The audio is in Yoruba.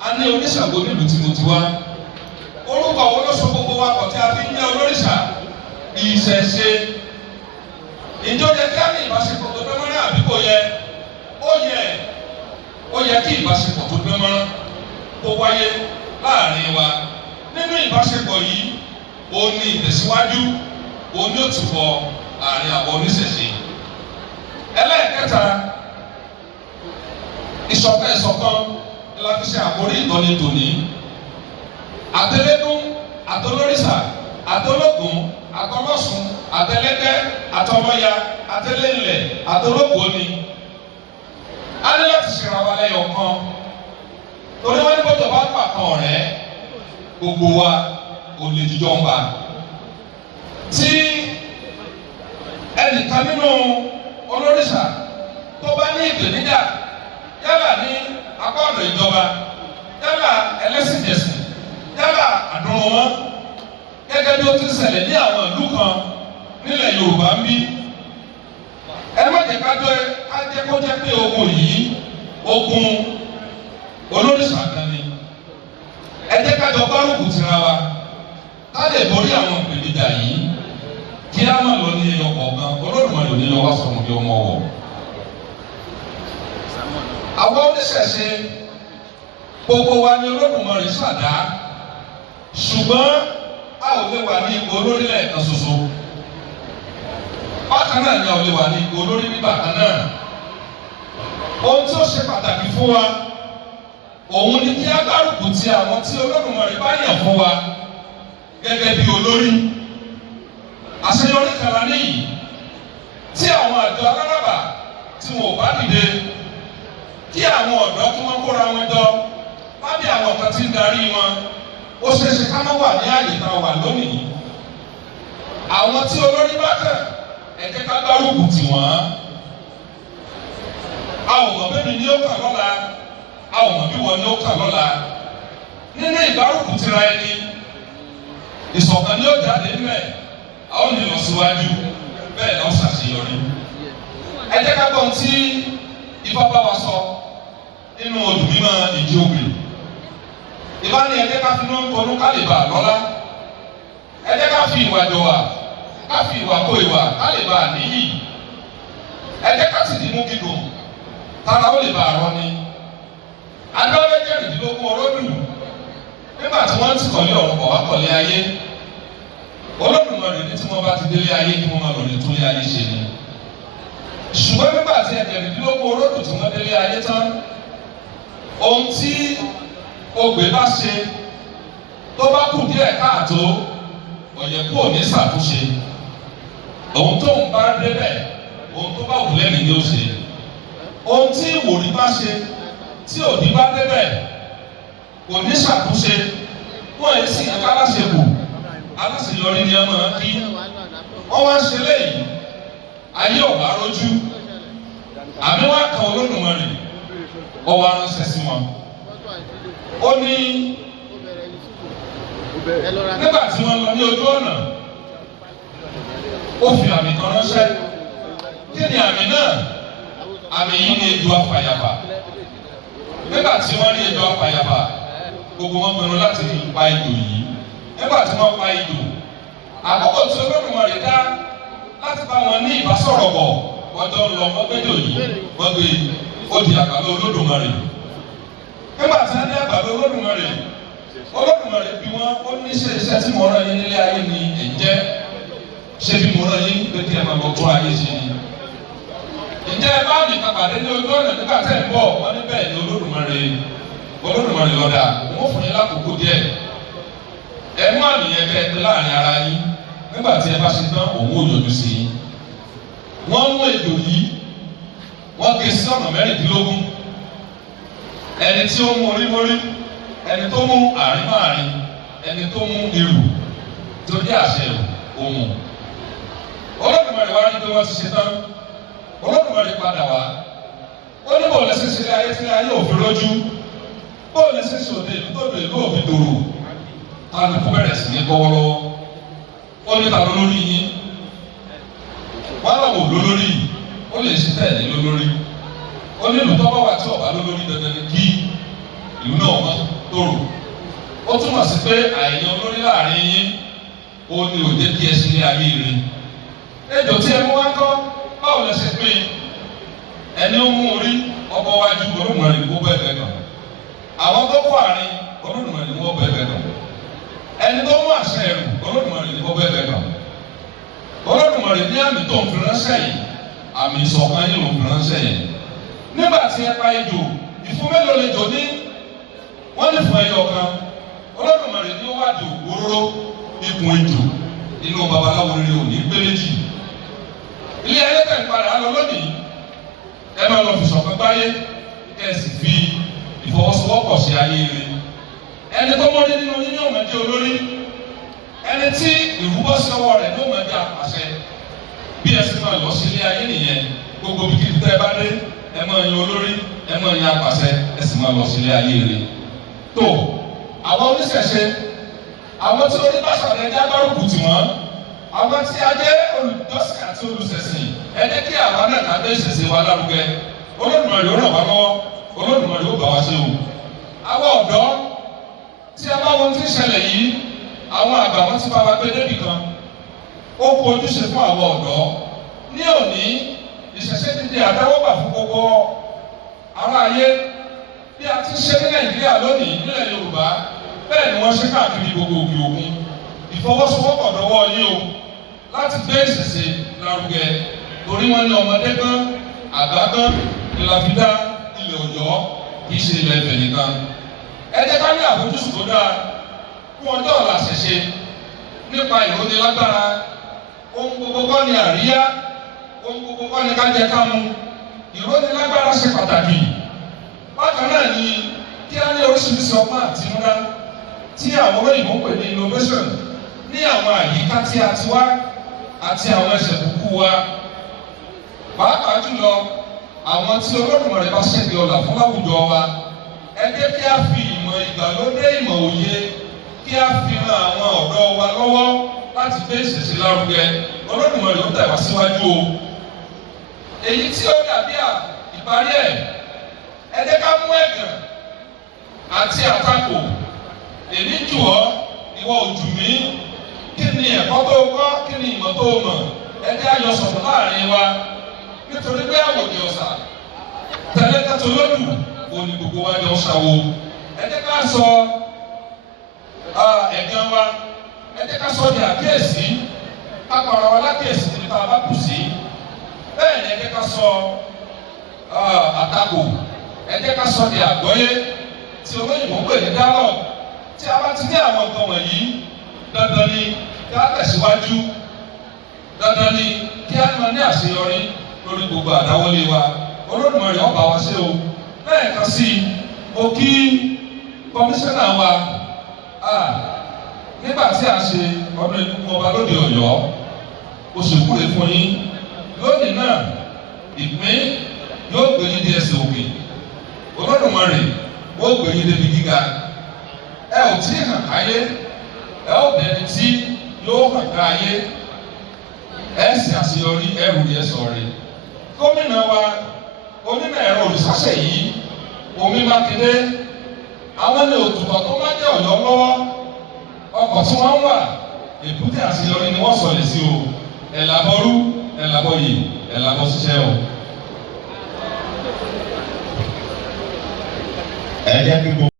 a ní oníṣàngó nílùú tí mo ti wá. Orúkọ wo ló so gbogbo wa pọ̀ tí a fi ń jẹ́ olórìṣà? Ìṣẹ̀ṣe. Ìjọ yẹ kí á ní ìbáṣepọ̀ tó dán mọ́rán àbí kò yẹ? Ó yẹ kí ìbáṣepọ̀ tó dán mọ́rán kó wáyé láàrin wa. Nínú ìbáṣepọ̀ yìí, ó ní ìtẹ̀síwájú, ó ní òtúbọ̀ àárín àwọn oníṣẹ̀ṣe. Ẹlẹ́ẹ̀kẹta, ìṣọ̀kan la fi ṣe àkórí ìtọ́ni tòní. Àtẹlẹ́dún, àtọlórìṣà, àtọlógún, àtọlọ́sùn, àtẹlẹ́dẹ́, àtọmọya, àtẹlẹ́lẹ̀, àtọlógbòóni. A ní láti ṣe ra wa lẹ́yọ̀ kan. Torí wọ́n ní bọ́jọ̀ bá pàkan ọ̀rẹ́, gbogbo wa ò lè jíjọ ń bá. Tí ẹnìkan nínú olórìṣà tó bá ní ìpèníjà, yálà ní apá ọ̀nà ìjọba, yálà ẹlẹ́sìnjẹsìn, yálà àdúrà wọn, gẹ́gẹ́ bí ó ti ṣẹlẹ̀ ní àwọn ìlú kan nílẹ̀ Yorùbá ń bí. Ẹ má jẹ́ ká jẹ́ kó jẹ́ pé ogun yìí, ogun olórìṣà kan ni. Ẹ jẹ́ ká jọ gbárùkù tira wa, ká lè borí àwọn ìpèníjà yìí, kí á má lọ ní ẹyọ kọ̀ọ̀kan, Olódùmarè ò ní lọ wá sọ̀rọ̀ bí ọmọ wọ̀. Àwọn oníṣẹ̀ṣe gbogbo wa ni Olódùmarè ṣàdá, ṣùgbọ́n a ò lè wà ní ipò olórí lẹ́ẹ̀kan ṣoṣo. Bákan náà ni a ò lè wà ní ipò olórí nígbà kan náà. Ohun tí ó ṣe pàtàkì fún wa, òun ni kí á gbárùkù ti àwọn tí Olódùmarè bá yàn fún wa gẹ́gẹ́ bí olórí. Àṣeyọrí kan la níyì tí àwọn àjọ aláràbà tí wọn ò bá dìde, kí àwọn ọ̀dọ́ tí wọ́n kóra wọn jọ lábẹ́ àwọn kan tí ń darí wọn, ó ṣeéṣe ká má wà ní àyè tá a wà lónìí. Àwọn tí olórí bá kàn, ẹ jẹ́ ká gbárùkù tì wọ́n. A ò mọ̀ bẹ́ẹ̀ ni ó kà lọ́la, a ò mọ̀ bí wọ́n ni ó kà lọ́la. Nínú ìgbárùkù tira ẹni, ìṣọ̀kan ni ó jáde nílẹ̀, a ó ní lọ síwájú, bẹ́ẹ̀ lọ́ ṣàṣeyọrí. Ẹ jẹ́ ká gbọ́n tí Ifá bá wa sọ nínú odù mímọ́ Ìjì-Ògbè. Ifá ní ẹ jẹ́ ká fi inú kọnú ká lè bà lọ́lá. Ẹ jẹ́ ká fi ìwà jọ wà, ká fi ìwà kó ìwà ká lè bà níyì. Ẹ jẹ́ ká sì di mú gígùn kára ó lè bà rọ ni. Agbára jẹ́rìndínlógún ọlọ́dún nígbà tí wọ́n ti kọ̀lé ọ̀run bọ̀ wá kọ̀lé ayé. Olódùmarè ní tí wọ́n bá ti délé ayé kí wọ́n máa lò ní tó lé ayé ṣe ni. Ṣùgbọ́n nígbà tí ẹ̀jẹ̀rìndínlógún olódùn tí wọ́n délé ayé tán, ohun tí ogbè bá ṣe tó bá kù díẹ̀ káàtó, ọ̀yẹ̀kú ò ní ṣàtúnṣe. Ohun tó ń bá débẹ̀, ohun tó bá wù lẹ́mìí ni ó ṣe. Ohun tí ìwòrí bá ṣe tí òdì bá débẹ̀, kò ní ṣàtúnṣe. Wọ́n yìí sì ń ká láṣẹ kù, aláṣeyọrí ni ẹ máa kí. Wọ́n wá ń ṣe léyìí, ayé ọ̀bá rojú, àmì wá kan Olódùmarè, ọwọ́ aránṣẹ́ sí wọn. Ó ní nígbà tí wọ́n lọ ní ojú ọ̀nà, ó fi àmì kan ránṣẹ́. Kí ni àmì náà? Àmì yìí ni ejò afàyàfà. Nígbà tí wọ́n rí ejò afàyàfà, gbogbo wọn pinnu láti pa ejò yìí. Nígbà tí wọ́n pa ejò, àkókò tí Olódùmarè dá láti bá wọn ní ìbásọ̀rọ̀ bọ̀, wọ́n jọ ń lọ mọ́gbẹ́jọ yìí, wọ́n gbé ó di àgbàdo Olódùmarè. Nígbà tí wọ́n ní àgbàdo Olódùmarè, Olódùmarè bí wọ́n ó ní ṣe iṣẹ́ tí mo rán yín nílé ayé ni ẹ̀jẹ̀ ṣé bí mo rán yín pé kí ẹ máa lọ tún ayé ṣe ni. Ǹjẹ́ ẹ bá mi kàkàdé ní ojú ọ̀nà nígbà tẹ́ ń bọ̀ wọ́n ní bẹ́ẹ̀ ni Olódùmarè lọ́dà, wọ́n fún yín lákòókò díẹ̀. Ẹ mú àmì yẹn kẹ́ ẹ pé láàrin ara yín. Nígbà tí ẹ bá ṣe tán, òun ò yọjú sí i. Wọ́n mú ejò yìí, wọ́n gé sí ọ̀nà mẹ́rìndínlógún. Ẹni tí ó mú orímórí, ẹni tó mú àárín-máàrin, ẹni tó mú irù tó jẹ́ àṣẹ òun. Olódùmarè wá rí pé wọ́n ti ṣe tán. Olódùmarè padà wá. Ó ní bóòlù ẹsẹ̀ ṣe ayé tí ayé òfin lójú. Bóòlù ẹsẹ̀ ṣe òde ìlú tó lè lú òfin dòrò. Kálukú bẹ̀rẹ̀ sí ní gbọ́wọ́ lọ́wọ́. Ó ní ta ló lórí yín? Wọ́n lọ wò lólórí, ó lè ṣe bẹ́ẹ̀ ní lólórí. Ó ní ìlú tó bá wà tí ọ̀bá lólórí dandan ni kí ìlú náà mọ́ tòrò. Ó túmọ̀ sí pé àìyàn olórí láàrin yín ó ní òde kí ẹ ṣe ní ayé rẹ̀. Ejò tí ẹ mú wá kọ́ báwo lẹ ṣe pín in? Ẹni ó mú orí ọkọ̀ wájú Olódùmarè ní kó bẹ́ẹ̀ náà. Àwọn tó kó àárín Olódùmarè ní kó bẹ́ẹ̀ náà. Ẹni tó mú àṣẹ ẹ̀rù Olódùmarè ní kó bẹ́ẹ̀ náà. Olódùmarè ní àmì tó ń fi ránṣẹ́ yìí, àmì ìṣọ̀kan yìí ló ń fi ránṣẹ́ yìí. Nígbà tí ẹ pa ejò, ìfún mélòó lè jò ní? Wọ́n ní fún ẹyọ kan. Olódùmarè ní ó wá di ògbóró ikùn ejò nínú babaláwo rere òní gbéléjì. Ilé ayé tẹ̀ ń padà lọ lónìí. Ẹ máa lọ fi ṣọ̀kan gbáyé kẹ́ ẹ sì fi ìfọwọ́sowọ́pọ̀ ṣe ayé rere. Ẹni tó mọ́rí nínú yín yóò máa jẹ́ olórí. Ẹni tí ìrúbọ sí ọwọ́ rẹ̀ yóò máa jẹ́ apàṣẹ. Bí ẹ sì máa lọ sí ilé ayé nìyẹn, gbogbo bí kíkí tẹ́ ẹ bá dé, ẹ máa yan olórí, ẹ máa yan apàṣẹ, ẹ sì máa lọ sí ilé ayé rere. Tó àwọn oníṣẹ̀ṣe, àwọn tí oníbàṣà rẹ̀ jẹ́ agbárùkù tì wọ́n, àwọn tí a jẹ́ olùdọ́sìn àti olùṣẹ̀sìn, ẹ jẹ́ kí àwa náà ká gbé ìṣẹ̀ṣe wa lárugẹ. Olódùmarè yóò ràn wá lọ́wọ́, Olódùmarè yóò bá wa ṣe o. Àwọn ọ̀dọ́ tí a bá wọn ti ń ṣẹlẹ̀ yìí, àwọn àgbà wọn ti bá wa gbé débì kan. Ó kú ojúṣe fún àwọn ọ̀dọ́. Ní òní, ìṣẹ̀ṣe ti di àtẹ́wọ́gbà fún gbogbo ará ayé. Bí a ti ṣe ní Nàìjíríà lónìí, nílẹ̀ Yorùbá, bẹ́ẹ̀ ni wọ́n ṣe káàkiri gbogbo òkè òkun. Ìfọwọ́sowọ́pọ̀ dọwọ́ yín o láti gbé ìṣẹ̀ṣe lárugẹ. Torí wọ́n ní ọmọdé gan, àgbà gan, ìlàfídà ilẹ̀ Ọ̀yọ́ kì í ṣe ilẹ̀ Ifẹ̀ nìkan. Ẹ jẹ́ ká ní àfojúsùn tó dáa fún ọjọ́ ọ̀la ṣẹ̀ṣe nípa ìrónilágbára. Ohun gbogbo kọ́ ni àríyá, ohun gbogbo kọ́ ni ká jẹ ká mu. Ìrónilágbára ṣe pàtàkì. Bákan náà ni kí á ní oríṣiríṣi ọgbọ́n àtinúdá tí àwọn olóyìnbó pè ní innovation ní àwọn àyíká tí a ti wá àti àwọn ẹsẹ̀ kúkú wa. Pàápàá jùlọ àwọn tí Olódùmarè bá ṣẹ́gi ọ̀la fún láwùjọ wa. Ẹ jẹ́ kí a fi ìmọ̀ ìgbàlódé ìmọ̀ òye kí a fi ran àwọn ọ̀dọ́ wa lọ́wọ́ láti gbé ìṣẹ̀ṣe lárugẹ. Olódùmarè ó tẹ̀ wá síwájú o. Èyí tí ó dàbí ìparí ẹ̀, ẹ jẹ́ ká mú ẹ̀gàn àti àtakò. Èmi jù ọ́, ìwọ ò jù mí. Kí ni ẹ̀kọ́ tó kọ́? Kí ni ìmọ̀ tó mọ̀? Ẹ jẹ́ ayọ̀ sọ̀tọ̀ láàrin wa. Nítorí pé àwòdì ọ̀sà tẹ̀lé tẹ́tù lódù òní gbogbo wa jọ ṣàwò. Ẹ jẹ́ ká sọ ẹ̀gàn wa. Ẹ jẹ́ ká sọ di àkíyèsí. Ká para wa lákíyèsí níbi tá a bá kù sí. Bẹ́ẹ̀ ni ẹ jẹ́ ká sọ àtakò. Ẹ jẹ́ ká sọ di àgbọ́yé tí olóyìnbó pè ní dialogue. Tí a bá ti ní àwọn nǹkan wọ̀nyí, dandan ni kí a tẹ̀síwájú. Dandan ni kí a máa ní àṣeyọrí lórí gbogbo àdáwọ́lé wa. Olódùmarè ó bá wa ṣe o. Lẹ́ẹ̀kan sí i, mo kí kọmíṣánná wa nígbà tí a ṣe ọdún Egúngún Ọba lóde Ọ̀yọ́, mo ṣèwúre fún yín. Lónìí náà, ìpín yóò gbé yín dé ẹsẹ̀ òkè. Olódùmarè ó gbé yín débi gíga. Ẹ ò tí ì hàn káyé, ẹ ó dẹni tí yóò hàn káyé. Ẹ sì àṣeyọrí ẹrù yẹn sọ̀rọ̀. Gómìnà wa onímọ̀ ẹ̀rọ Olùsáṣẹ̀ yìí, Omi Mákindé, àwọn ní òtùtọ̀ tó máa jẹ́ Ọ̀yọ́ lọ́wọ́. Ọkọ̀ tí wọ́n wà, èbúté àṣeyọrí ni wọ́n sọ̀rọ̀ sí o. Ẹ̀làbọ̀rú, ẹ̀làbọ̀yè, ẹ̀làbọ̀ ṣiṣẹ́ o. Ẹ jẹ́ kí